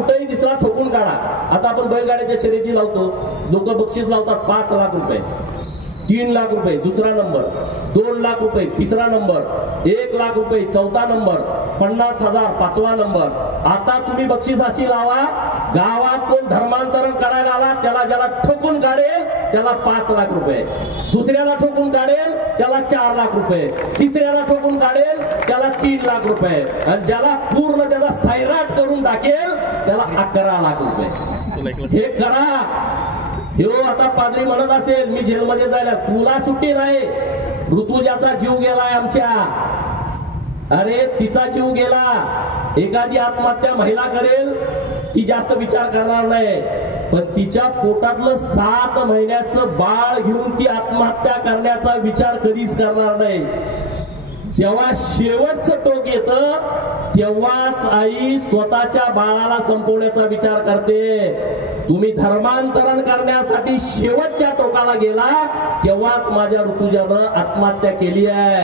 कुठेही दिसला ठोकून काढा. आता आपण बैलगाड्याच्या शर्यती लावतो, लोक बक्षीस लावतात 5 लाख रुपये, 3 लाख रुपये दुसरा नंबर, 2 लाख रुपये तिसरा नंबर, 1 लाख रुपये चौथा नंबर, 50,000 पाचवा नंबर. आता तुम्ही बक्षीस अशी लावा, गावात कोण धर्मांतरण करायला आला त्याला ज्याला ठोकून काढेल त्याला 5 लाख रुपये, दुसऱ्याला ठोकून काढेल त्याला 4 लाख रुपये, तिसऱ्याला ठोकून काढेल त्याला 3 लाख रुपये, आणि ज्याला पूर्ण त्याचा सैराट करून टाकेल त्याला 11 लाख रुपये. हे करा. हो आता पादरी म्हणत असेल मी जेलमध्ये जायला, तुला सुट्टी नाही. ऋतुजाचा जीव गेलाय आमच्या. अरे तिचा जीव गेला. एखादी आत्महत्या महिला करेल ती जास्त विचार करणार नाही, पण तिच्या पोटातलं 7 महिन्याचं बाळ घेऊन ती आत्महत्या करण्याचा विचार कधीच करणार नाही. जेव्हा शेवटचं टोक येतं तेव्हाच आई स्वतःच्या बाळाला संपवण्याचा विचार करते. तुम्ही धर्मांतरण करण्यासाठी शेवटच्या टोकाला गेला तेव्हाच माझ्या ऋतुजानं आत्महत्या केली आहे.